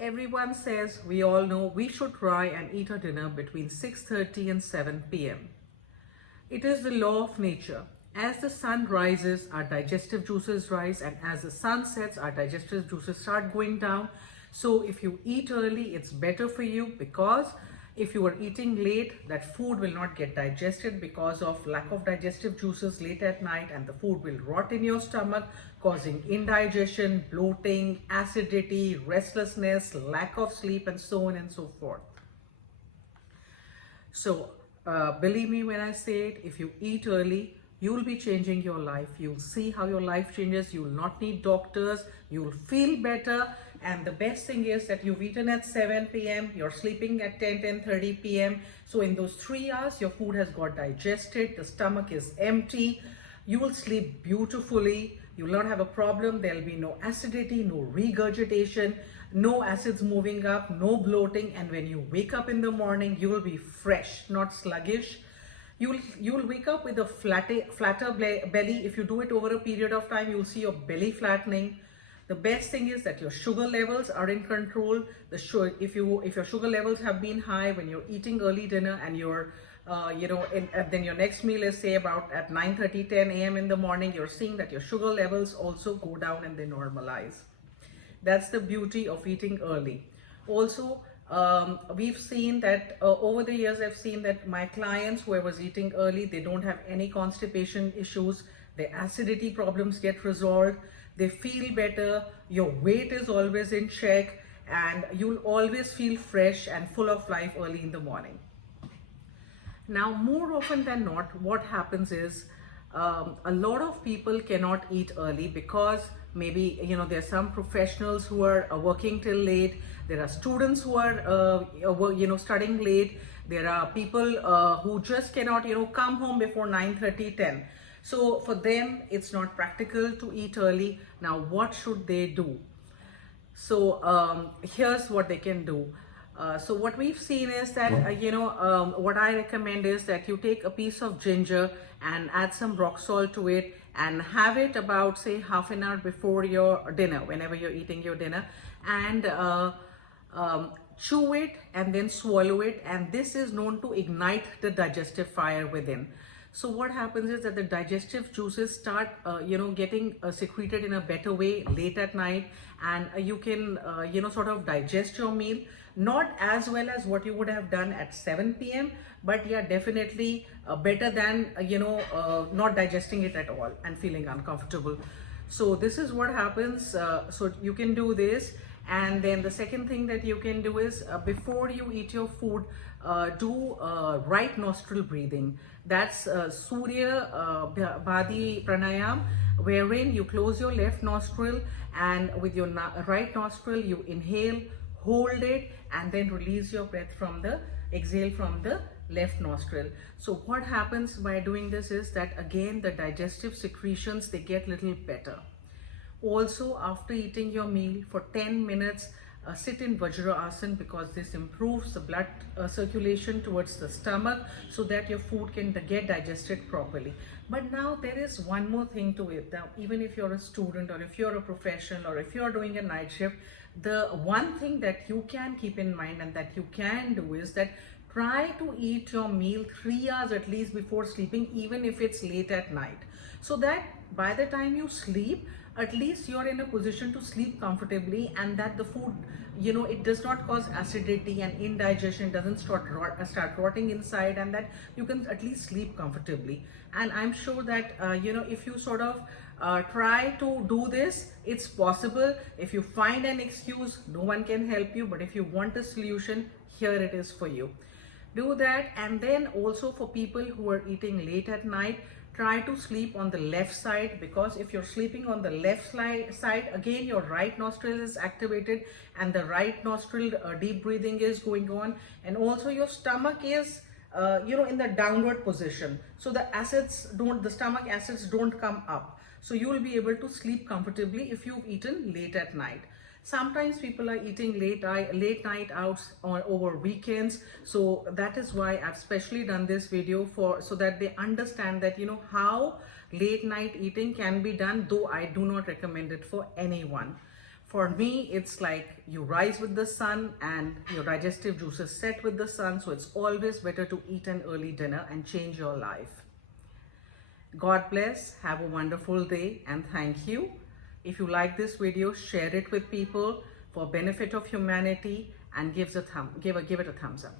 Everyone says, we all know, we should try and eat our dinner between 6:30 and 7 p.m. It is the law of nature. As the sun rises, our digestive juices rise, and as the sun sets, our digestive juices start going down. So if you eat early, it's better for you, because if you are eating late, that food will not get digested because of lack of digestive juices late at night, and the food will rot in your stomach, causing indigestion, bloating, acidity, restlessness, lack of sleep, and so on and so forth. So believe me when I say it, if you eat early, you'll be changing your life. You'll see how your life changes. You'll not need doctors. You'll feel better. And the best thing is that you've eaten at 7 p.m. You're sleeping at 10:30 p.m. So in those 3 hours, your food has got digested. The stomach is empty. You will sleep beautifully. You will not have a problem. There'll be no acidity, no regurgitation, no acids moving up, no bloating. And when you wake up in the morning, you will be fresh, not sluggish. You'll wake up with a flatter belly. If you do it over a period of time, you'll see your belly flattening. The best thing is that your sugar levels are in control. If your sugar levels have been high when you're eating early dinner, and you're then your next meal is, say, about at 9:30, 10 a.m. in the morning, you're seeing that your sugar levels also go down and they normalize. That's the beauty of eating early. Also, we've seen that over the years, I've seen that my clients who I was eating early, they don't have any constipation issues. Their acidity problems get resolved. They feel better. Your weight is always in check, and you'll always feel fresh and full of life early in the morning. Now, more often than not, what happens is a lot of people cannot eat early because maybe there's some professionals who are working till late. There are students who are studying late. There are people who just cannot come home before 9:30, 10. So for them, it's not practical to eat early. Now, what should they do? So here's what they can do. So what we've seen is that, what I recommend is that you take a piece of ginger and add some rock salt to it, and have it about, say, half an hour before your dinner, whenever you're eating your dinner, and chew it and then swallow it. And this is known to ignite the digestive fire within. So what happens is that the digestive juices start, getting secreted in a better way late at night, and you can, sort of digest your meal. Not as well as what you would have done at 7 p.m., but yeah, definitely better than, not digesting it at all and feeling uncomfortable. So this is what happens. So you can do this. And then the second thing that you can do is, before you eat your food, do right nostril breathing. That's Surya Bhadi Pranayam, wherein you close your left nostril, and with your right nostril you inhale, hold it, and then release your breath from the exhale from the left nostril. So what happens by doing this is that, again, the digestive secretions, they get little better. Also, after eating your meal, for 10 minutes, sit in Vajrasana, because this improves the blood circulation towards the stomach, so that your food can get digested properly. But now there is one more thing to it. Now, even if you're a student, or if you're a professional, or if you're doing a night shift, the one thing that you can keep in mind and that you can do is that try to eat your meal 3 hours at least before sleeping, even if it's late at night, so that by the time you sleep, at least you're in a position to sleep comfortably, and that the food, it does not cause acidity and indigestion, doesn't start rotting inside, and that you can at least sleep comfortably. And I'm sure that, if you sort of try to do this, it's possible. If you find an excuse, no one can help you, but if you want a solution, here it is for you. Do that. And then also, for people who are eating late at night, try to sleep on the left side, because if you're sleeping on the left side, again, your right nostril is activated, and the right nostril deep breathing is going on, and also your stomach is in the downward position, so the stomach acids don't come up. So you will be able to sleep comfortably if you've eaten late at night. Sometimes people are eating late night outs over weekends, so that is why I've specially done this video so that they understand that how late night eating can be done, though I do not recommend it for anyone. For me, it's like you rise with the sun and your digestive juices set with the sun. So it's always better to eat an early dinner and change your life. God bless. Have a wonderful day and thank you. If you like this video, share it with people for benefit of humanity and give it a thumbs up.